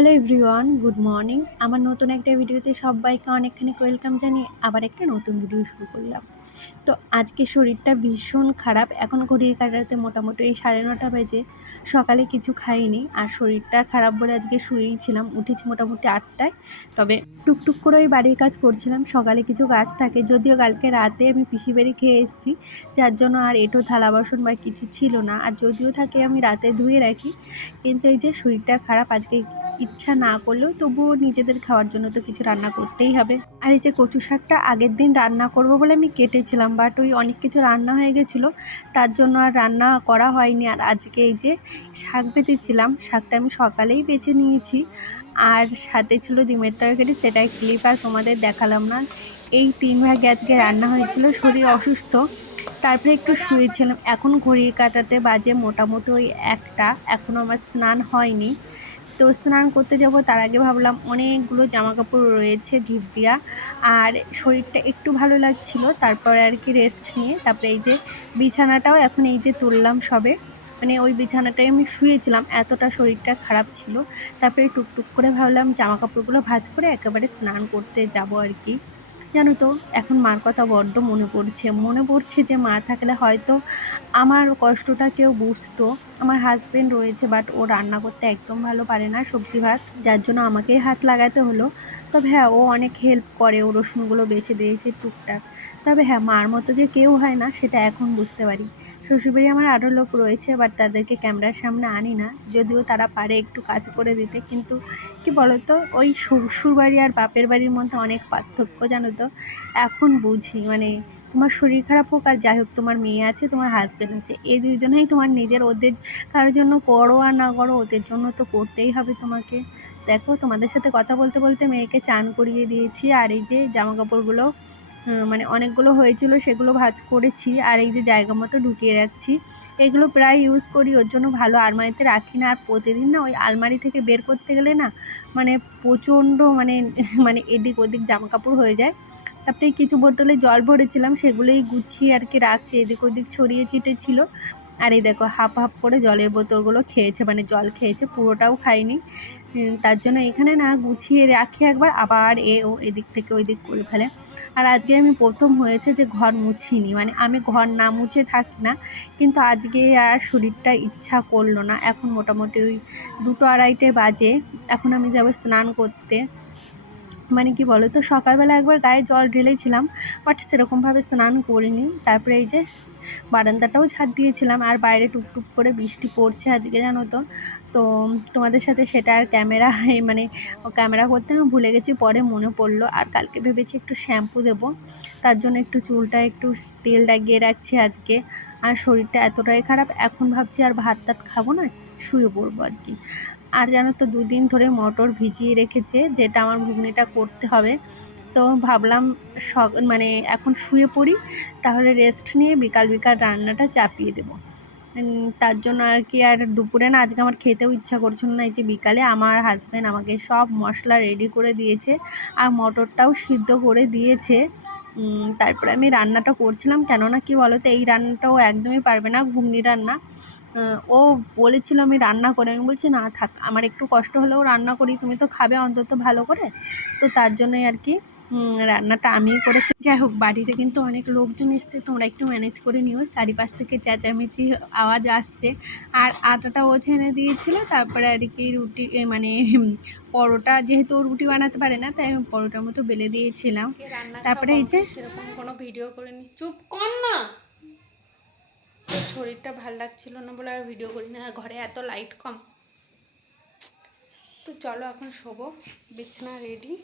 Hello everyone, good morning. আমার নতুন একটা ভিডিওতে সবাইকে অনেকখানি ওয়েলকাম জানিয়ে আবার একটা নতুন ভিডিও শুরু করলাম। তো আজকে শরীরটা ভীষণ খারাপ। এখন ঘড়ির কাঁটাতে মোটামুটি এই 9:30 বাজে। সকালে কিছু খাইনি আর শরীরটা খারাপ বলে আজকে শুয়েই ছিলাম। উঠেছি মোটামুটি 8টায়। তবে টুকটুক করে ওই বাড়ির কাজ করছিলাম। সকালে কিছু কাজ থাকে, যদিও কালকে রাতে আমি পিসি বাড়ি খেয়ে এসেছি, যার জন্য আর এঁটো থালা বাসন বা কিছু ছিল না। আর যদিও থাকে আমি রাতে ধুয়ে রাখি, কিন্তু এই যে শরীরটা খারাপ, আজকে ইচ্ছা না করলেও তবুও নিজেদের খাওয়ার জন্য তো কিছু রান্না করতেই হবে। আর এই যে কচু শাকটা আগের দিন রান্না করব বলে আমি কেটেছিলাম, বাট ওই অনেক কিছু রান্না হয়ে গেছিলো, তার জন্য আর রান্না করা হয়নি। আর আজকে এই যে শাক বেঁচেছিলাম, শাকটা আমি সকালেই বেছে নিয়েছি। আর সাথে ছিল ডিমের তরকারি, সেটাই ক্লিপ আর তোমাদের দেখালাম না। এই 3 ভাগে আজকে রান্না হয়েছিল। শরীর অসুস্থ, তারপরে একটু শুয়েছিলাম। এখন ঘড়ির কাঁটাতে বাজে মোটামুটি ওই 1টা। এখনও আমার স্নান হয়নি। তো স্নান করতে যাব, তার আগে ভাবলাম অনেকগুলো জামা কাপড় রয়েছে ঝিপ দিয়া, আর শরীরটা একটু ভালো লাগছিল, তারপরে আর কি রেস্ট নিয়ে তারপরে এই যে বিছানাটাও এখন এই যে তুললাম সবে। মানে ওই বিছানাটায় আমি শুয়েছিলাম, এতটা শরীরটা খারাপ ছিল। তারপরে টুকটুক করে ভাবলাম জামা কাপড়গুলো ভাঁজ করে একেবারে স্নান করতে যাব আর কি। জানো তো, এখন মার কথা বড্ড মনে পড়ছে যে মা থাকলে হয়তো আমার কষ্টটা কেউ বুঝতো। আমার হাজবেন্ড রয়েছে, বাট ও রান্না করতে একদম ভালো পারে না, সবজি ভাত, যার জন্য আমাকেই হাত লাগাতে হলো। তবে হ্যাঁ, ও অনেক হেল্প করে, ও রসুনগুলো বেছে দিয়েছে টুকটাক। তবে হ্যাঁ, মার মতো যে কেউ হয় না সেটা এখন বুঝতে পারি। শ্বশুরবাড়ি আমার আরও লোক রয়েছে, বাট তাদেরকে ক্যামেরার সামনে আনি না, যদিও তারা পারে একটু কাজ করে দিতে। কিন্তু কি বলতো, ওই শ্বশুরবাড়ি আর বাপের বাড়ির মধ্যে অনেক পার্থক্য, জানো তো। এখন বুঝি, মানে তোমার শরীর খারাপ হোক আর যাই হোক, তোমার মেয়ে আছে, তোমার হাজব্যান্ড আছে, এই দুজনেই তোমার নিজের। ওদের কারোর জন্য করো আর না করো, ওদের জন্য তো করতেই হবে তোমাকে। দেখো, তোমাদের সাথে কথা বলতে বলতে মেয়েকে চান করিয়ে দিয়েছি। আর এই যে জামা কাপড়গুলো মানে অনেকগুলো হয়েছিল, সেগুলো ভাঁজ করেছি। আর এই যে জায়গা মতো ঢুকিয়ে রাখছি। এগুলো প্রায় ইউজ করি, ওর জন্য ভালো, আলমারিতে রাখি না। আর প্রতিদিন না ওই আলমারি থেকে বের করতে গেলে না, মানে প্রচণ্ড মানে মানে এদিক ওদিক জামা কাপড় হয়ে যায়। তারপরে কিছু বোতলে জল ভরেছিলাম, সেগুলোই গুছিয়ে আর কি রাখছি, এদিক ওদিক ছড়িয়ে ছিটে ছিল। আর এই দেখো, হাফ হাফ করে জলের বোতলগুলো খেয়েছে, মানে জল খেয়েছে, পুরোটাও খায়নি। তার জন্য এখানে না গুছিয়ে রাখি একবার, আবার ও এদিক থেকে ওই দিক করে ফেলে। আর আজকে আমি প্রথম হয়েছে যে ঘর মুছিনি, মানে আমি ঘর না মুছে থাকি না, কিন্তু আজকে আর শরীরটা ইচ্ছা করলো না। এখন মোটামুটি ওই 2-2:30 বাজে। এখন আমি যাবো স্নান করতে। মানে কি বলো তো, সকালবেলা একবার গায়ে জল ঢেলেছিলাম, বাট সেরকমভাবে স্নান করিনি। তারপরে এই যে বারান্দাটাও ঝাড় দিয়েছিলাম। আর বাইরে টুকটুক করে বৃষ্টি পড়ছে আজকে, জানো তো। তো তোমাদের সাথে সেটা আর মানে ক্যামেরা করতে আমি ভুলে গেছি, পরে মনে পড়লো। আর কালকে ভেবেছি একটু শ্যাম্পু দেবো, তার জন্য একটু চুলটা একটু তেল লাগিয়ে রাখছি আজকে। আর শরীরটা এতটাই খারাপ, এখন ভাবছি আর ভাত টাত খাবো না, শুয়ে পড়বো আর কি। আর জানো তো, 2 দিন ধরে মটর ভিজিয়ে রেখেছে, যেটা আমার ঘুগনিটা করতে হবে। তো ভাবলাম মানে এখন শুয়ে পড়ি, তাহলে রেস্ট নিয়ে বিকাল বিকাল রান্নাটা চাপিয়ে দেবো। তার জন্য আর কি। আর দুপুরে না আজকে আমার খেতেও ইচ্ছা করছিল না। এই যে বিকালে আমার হাজব্যান্ড আমাকে সব মশলা রেডি করে দিয়েছে, আর মটরটাও সিদ্ধ করে দিয়েছে। তারপরে আমি রান্নাটা করছিলাম, কেননা কি বলো তো, এই রান্নাটাও একদমই পারবে না, ঘুগনি রান্না। ও বলেছিল আমি রান্না করে, আমি বলছি না থাক, আমার একটু কষ্ট হলেও রান্না করি, তুমি তো খাবে অন্তত ভালো করে। তো তার জন্যই আর কি রান্নাটা আমিই করেছি। যাই হোক, বাড়িতে কিন্তু অনেক লোকজন এসছে, তোমরা একটু ম্যানেজ করে নিও, চারিপাশ থেকে চেঁচামেচি আওয়াজ আসছে। আর আটাটা ও ছেনে দিয়েছিল, তারপরে আর কি রুটি মানে পরোটা, যেহেতু ও রুটি বানাতে পারে না, তাই আমি পরোটার মতো বেলে দিয়েছিলাম। তারপরে এই যে সেরকম কোনো ভিডিও করিনি, চুপ কর না। শরীরটা ভাল লাগছিল না বলে আর ভিডিও করি না, ঘরে এত লাইট কম। তো চলো এখন শোবো, বিছানা রেডি।